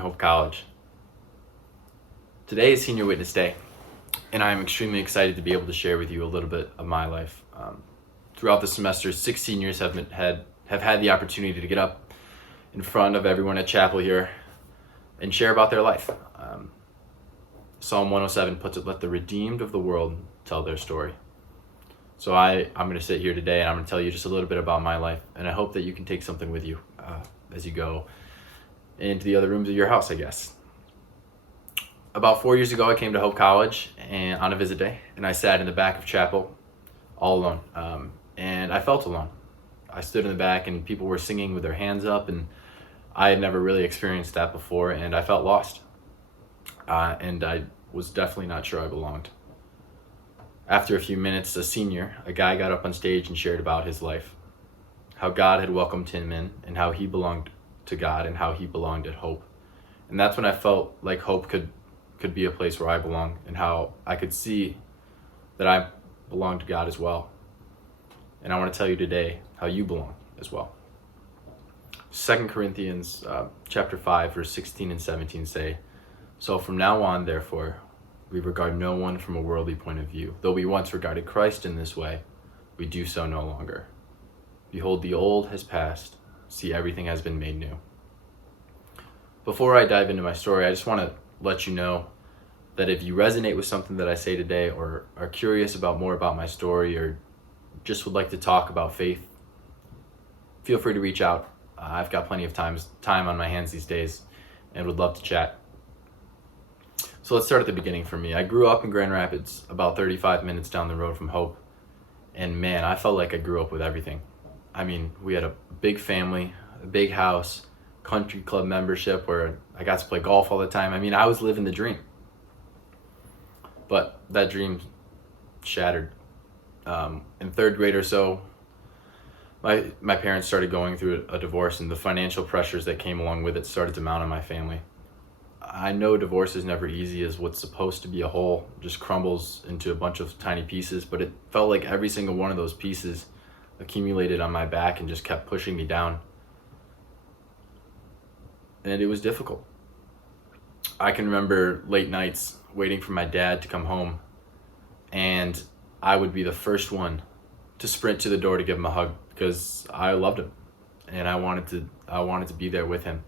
Hope College. Today is Senior Witness Day, and I am extremely excited to be able to share with you a little bit of my life. Throughout the semester, 6 seniors have had the opportunity to get up in front of everyone at chapel here and share about their life. Psalm 107 puts it, "Let the redeemed of the world tell their story." So I'm going to sit here today and I'm going to tell you just a little bit about my life, and I hope that you can take something with you as you go into the other rooms of your house, I guess. About 4 years ago, I came to Hope College and on a visit day, and I sat in the back of chapel all alone, and I felt alone. I stood in the back and people were singing with their hands up, and I had never really experienced that before, and I felt lost. And I was definitely not sure I belonged. After a few minutes, a guy got up on stage and shared about his life, how God had welcomed him in, and how he belonged to God, and how he belonged at Hope. And that's when I felt like Hope could be a place where I belong, and how I could see that I belong to God as well. And I want to tell you today how you belong as well. 2 Corinthians chapter 5, verse 16 and 17 say, "So from now on, therefore, we regard no one from a worldly point of view. Though we once regarded Christ in this way, we do so no longer. Behold, the old has passed. See, everything has been made new." Before I dive into my story, I just want to let you know that if you resonate with something that I say today, or are curious about more about my story, or just would like to talk about faith, feel free to reach out. I've got plenty of time on my hands these days and would love to chat. So let's start at the beginning for me. I grew up in Grand Rapids, about 35 minutes down the road from Hope. And man, I felt like I grew up with everything. I mean, we had a big family, a big house, country club membership where I got to play golf all the time. I mean, I was living the dream. But that dream shattered. In third grade or so, my parents started going through a divorce, and the financial pressures that came along with it started to mount on my family. I know divorce is never easy, as what's supposed to be a whole just crumbles into a bunch of tiny pieces, but it felt like every single one of those pieces accumulated on my back and just kept pushing me down. And it was difficult. I can remember late nights waiting for my dad to come home, and I would be the first one to sprint to the door to give him a hug because I loved him and I wanted to be there with him.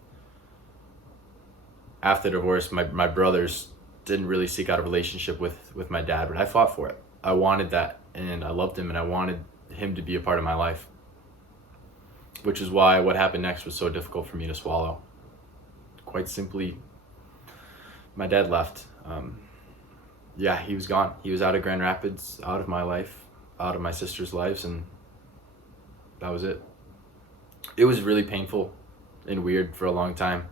After divorce, my brothers didn't really seek out a relationship with my dad, but I fought for it. I wanted that, and I loved him, and I wanted him to be a part of my life, which is why what happened next was so difficult for me to swallow. Quite simply, my dad left. He was gone. He was out of Grand Rapids, out of my life, out of my sister's lives, and that was it. It was really painful and weird for a long time.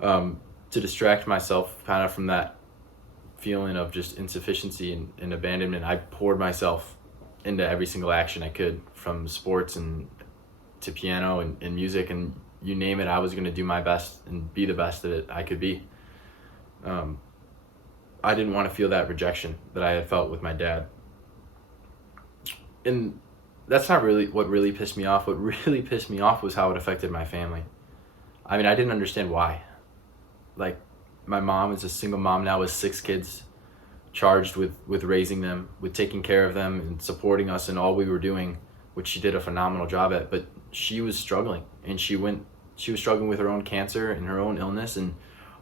To distract myself kind of from that feeling of just insufficiency and abandonment, I poured myself into every single action I could, from sports and to piano and music, and you name it, I was going to do my best and be the best that I could be. I didn't want to feel that rejection that I had felt with my dad. And that's not really what really pissed me off. What really pissed me off was how it affected my family. I mean, I didn't understand why. Like, my mom is a single mom now with 6 kids, charged with raising them, with taking care of them and supporting us in all we were doing, which she did a phenomenal job at. But she was struggling, and she was struggling with her own cancer and her own illness, and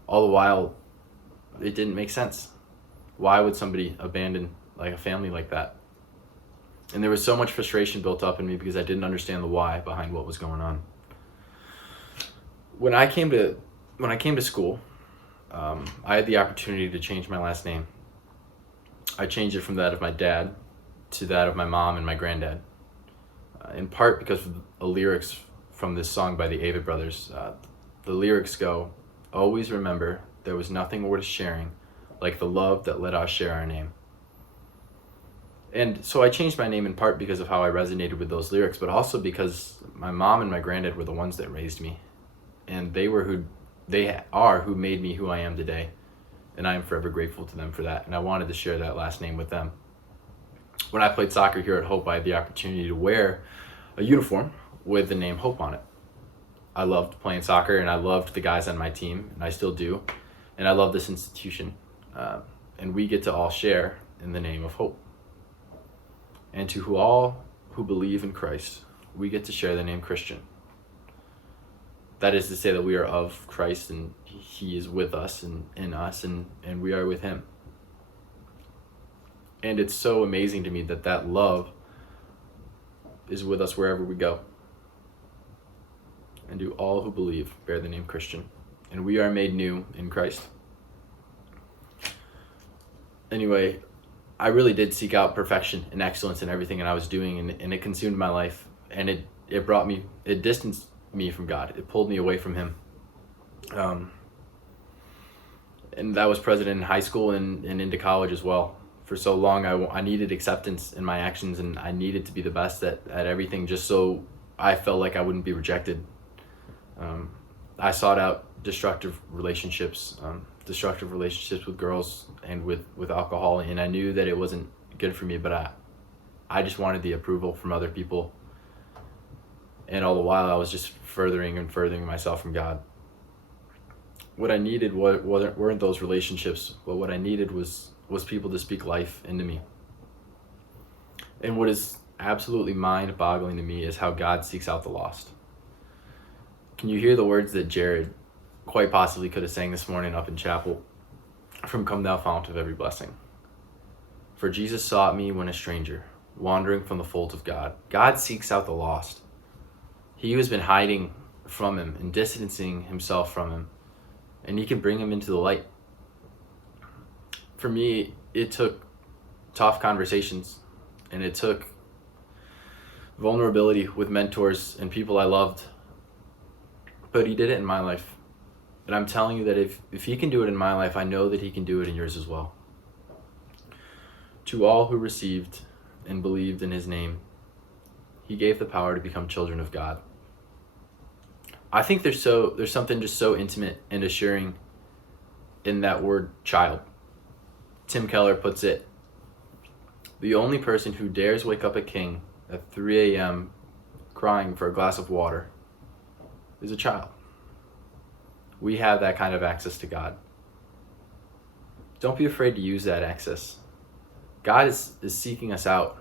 all the while, it didn't make sense. Why would somebody abandon like a family like that? And there was so much frustration built up in me because I didn't understand the why behind what was going on. When I came to school, I had the opportunity to change my last name. I changed it from that of my dad to that of my mom and my granddad, in part because of the lyrics from this song by the Avett Brothers. The lyrics go, "Always remember, there was nothing worth sharing like the love that let us share our name." And so I changed my name in part because of how I resonated with those lyrics, but also because my mom and my granddad were the ones that raised me, and they are who made me who I am today, and I am forever grateful to them for that, and I wanted to share that last name with them. When I played soccer here at Hope, I had the opportunity to wear a uniform with the name Hope on it. I loved playing soccer, and I loved the guys on my team, and I still do. And I love this institution. And we get to all share in the name of hope. And to all who believe in Christ, we get to share the name Christian. That is to say that we are of Christ, and he is with us and in us, and we are with him. And it's so amazing to me that love is with us wherever we go. And do all who believe bear the name Christian. And we are made new in Christ. Anyway, I really did seek out perfection and excellence in everything that I was doing, and it consumed my life. And it distanced me from God. It pulled me away from him. And that was present in high school and into college as well. For so long, I needed acceptance in my actions, and I needed to be the best at everything just so I felt like I wouldn't be rejected. I sought out destructive relationships with girls and with alcohol, and I knew that it wasn't good for me, but I just wanted the approval from other people. And all the while, I was just furthering myself from God. What I needed weren't those relationships, but what I needed was people to speak life into me. And what is absolutely mind-boggling to me is how God seeks out the lost. Can you hear the words that Jared quite possibly could have sang this morning up in chapel from Come Thou Fount of Every Blessing? For Jesus sought me when a stranger, wandering from the fold of God. God seeks out the lost. He who has been hiding from him and distancing himself from him, and he can bring him into the light. For me, it took tough conversations, and it took vulnerability with mentors and people I loved, but he did it in my life. And I'm telling you that if he can do it in my life, I know that he can do it in yours as well. To all who received and believed in his name, he gave the power to become children of God. I think there's something just so intimate and assuring in that word child. Tim Keller puts it, the only person who dares wake up a king at 3 a.m. crying for a glass of water is a child. We have that kind of access to God. Don't be afraid to use that access. God is seeking us out.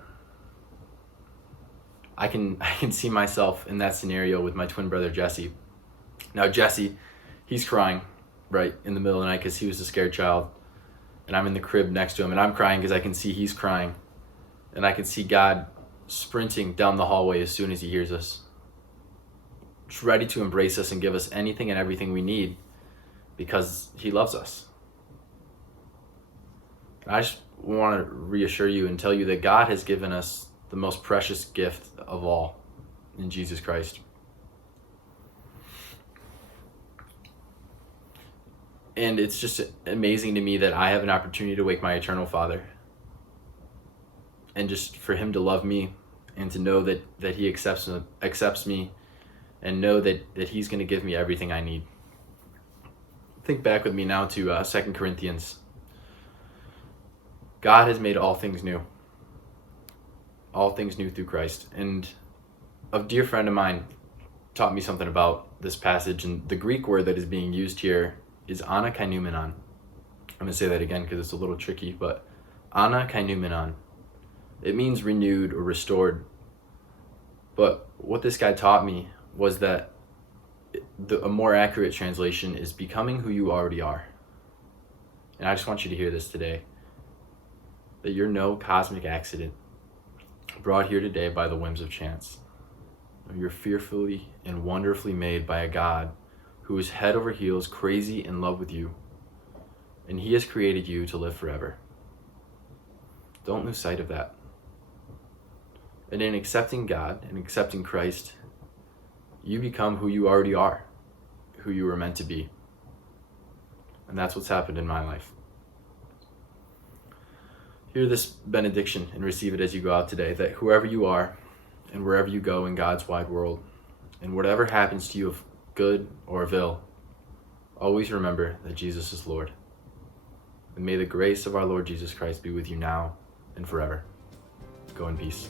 I can see myself in that scenario with my twin brother Jesse. Now Jesse, he's crying right in the middle of the night because he was a scared child. And I'm in the crib next to him, and I'm crying because I can see he's crying. And I can see God sprinting down the hallway as soon as he hears us. Just ready to embrace us and give us anything and everything we need because he loves us. And I just want to reassure you and tell you that God has given us the most precious gift of all in Jesus Christ. And it's just amazing to me that I have an opportunity to wake my eternal Father. And just for him to love me and to know that he accepts me and know that he's going to give me everything I need. Think back with me now to 2 Corinthians. God has made all things new. All things new through Christ. And a dear friend of mine taught me something about this passage, and the Greek word that is being used here is anakainumenon. I'm going to say that again because it's a little tricky, but anakainumenon. It means renewed or restored. But what this guy taught me was that a more accurate translation is becoming who you already are. And I just want you to hear this today. That you're no cosmic accident brought here today by the whims of chance. You're fearfully and wonderfully made by a God who is head over heels crazy in love with you, and he has created you to live forever. Don't lose sight of that. And in accepting God and accepting Christ, you become who you already are, who you were meant to be. And that's what's happened in my life. Hear this benediction and receive it as you go out today, that whoever you are and wherever you go in God's wide world, and whatever happens to you of good or of ill, always remember that Jesus is Lord. And may the grace of our Lord Jesus Christ be with you now and forever. Go in peace.